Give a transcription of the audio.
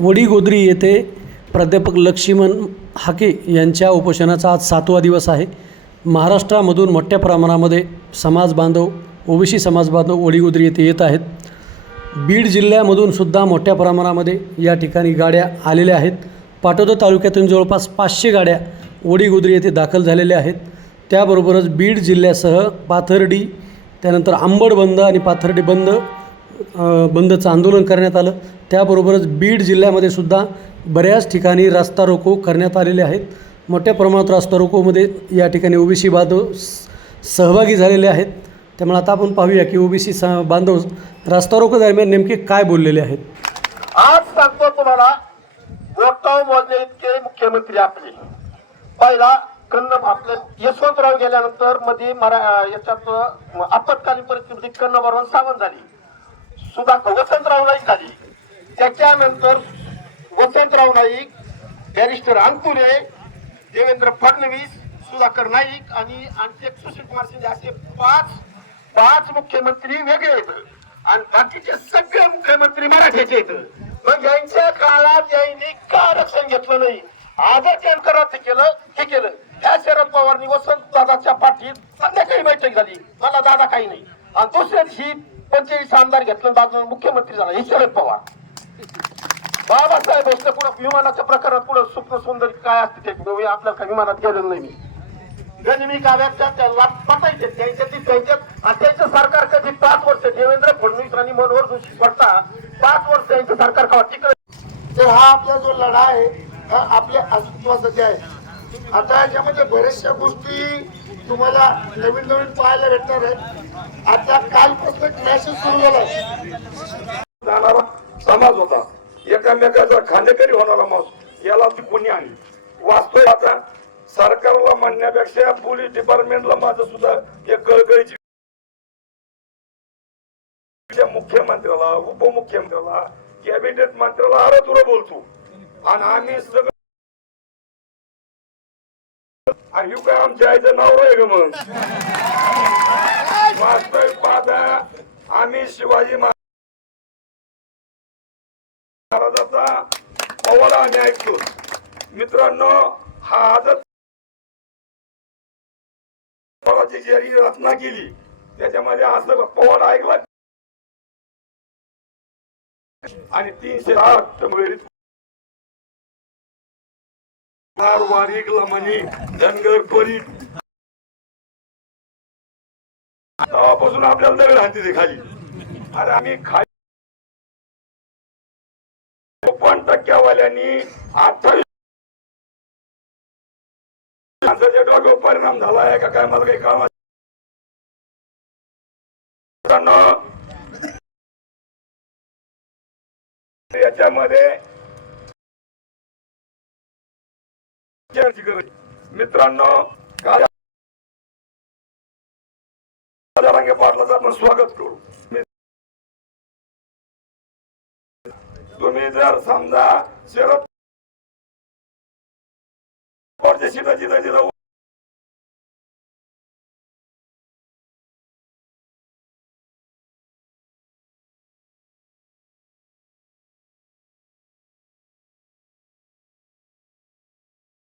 वडीगोद्री येथे प्राध्यापक लक्ष्मण हाके यांच्या उपोषणाचा आज सातवा दिवस आहे. महाराष्ट्रामधून मोठ्या प्रमाणामध्ये समाज बांधव ओबीसी समाज बांधव वडीगोद्री येथे येत आहेत. बीड जिल्ह्यामधून सुद्धा मोठ्या प्रमाणामध्ये या ठिकाणी गाड्या आलेल्या आहेत. पाटोदा तालुक्यातून जवळपास पाचशे गाड्या वडीगोद्री येथे दाखल झालेल्या आहेत. त्याबरोबरच बीड जिल्ह्यासह पाथर्डी त्यानंतर आंबड बंद आणि पाथर्डी बंद बंदचं आंदोलन करण्यात आलं. त्याबरोबरच बीड जिल्ह्यामध्ये सुद्धा बऱ्याच ठिकाणी रास्ता रोको करण्यात आलेले आहेत. मोठ्या प्रमाणात रास्ता रोकोमध्ये या ठिकाणी ओबीसी बांधव स- सहभागी झालेले आहेत. त्यामुळे आता आपण पाहूया की ओबीसी स बांधव रास्ता रोको दरम्यान नेमके काय बोललेले आहेत. आज सांगतो तुम्हाला बोटाव मोजले इतके मुख्यमंत्री आपले. पहिला कन्न आपले यशवंतराव गेल्यानंतरमध्ये मरा याच्यात आपत्कालीन परिस्थितीमध्ये कन्न बरोबर झाली. सुधाकर वसंतराव नाईक झाली त्याच्यानंतर वसंतराव नाईक बॅरिस्टर अंकुरे देवेंद्र फडणवीस सुधाकर नाईक आणि आणखी एक सुशील कुमार शिंदे असे पाच पाच मुख्यमंत्री वेगळे आहेत. आणि बाकीचे सगळे मुख्यमंत्री मराठीचे आहेत. मग यांच्या काळात यांनी का आरक्षण घेतलं नाही? आजच यांकरात केलं हे केलं. ह्या शरद पवारनी वसंत दादाच्या पाठीत संध्याकाळी बैठक झाली. मला दादा काही नाही. आणि दुसऱ्या दिवशी पंचेचाळीस आमदार घेतलं दादा मुख्यमंत्री झाला. हे शरद पवार. बाबासाहेब असलं पुढं विमानाच्या प्रकारात पुढं स्वप्न सुंदर काय असते ते आपल्याला विमानात गेलेलं नाही मी. गनिमी काव्याच्या त्यांना पटायचे त्यांच्या त्यांच्यात आणि त्यांचं सरकार कधी पाच वर्ष देवेंद्र फडणवीस आणि मनोहर जोशी स्वतः पाच वर्ष यांचं सरकार का टिकलं तर हा आपला जो लढा आहे हा आपल्या अस्तित्वासाठी आहे. आता याच्यामध्ये बऱ्याचशा गोष्टी तुम्हाला नवीन नवीन पाहायला भेटणार आहेत. आता कालपासून एक मॅसेज सुरू झाला. जाणारा समाज होता. एकामेकाचा खांदेकरी होणारा माणूस. याला ती कुणी आणली? वाचतोय आता सरकारला म्हणण्यापेक्षा पोलीस डिपार्टमेंटला माझं सुद्धा एक कळकळीची मुख्यमंत्र्याला उपमुख्यमंत्र्याला कॅबिनेट मंत्र्याला अरे तुला बोलतो. आणि आम्ही सगळं आणि काय आमच्या आईचं नाव आहे ग मग? वास्तविक पाहता आम्ही शिवाजी महाराजाचा पवाडा आम्ही ऐकतो मित्रांनो हा आजच पवाराची जी रचना केली. त्याच्यामध्ये असं पवाडा ऐकला. आणि तीनशे आठ वगैरे वारीकला म्हणी धनगर कोरी तेव्हापासून आपल्याला दगड हाती ते खाली. अरे आम्ही खाली. पण टक्क्यावाल्यांनी अठ्ठावीस माणसाच्या डोक्यावर परिणाम झाला आहे का काय मला काही काम याच्यामध्ये मित्रांनो काल राजारांगे पाटलाचं आपण स्वागत करू. तुम्ही जर समजा शरद पवारच्या सीटा जिथं जिथं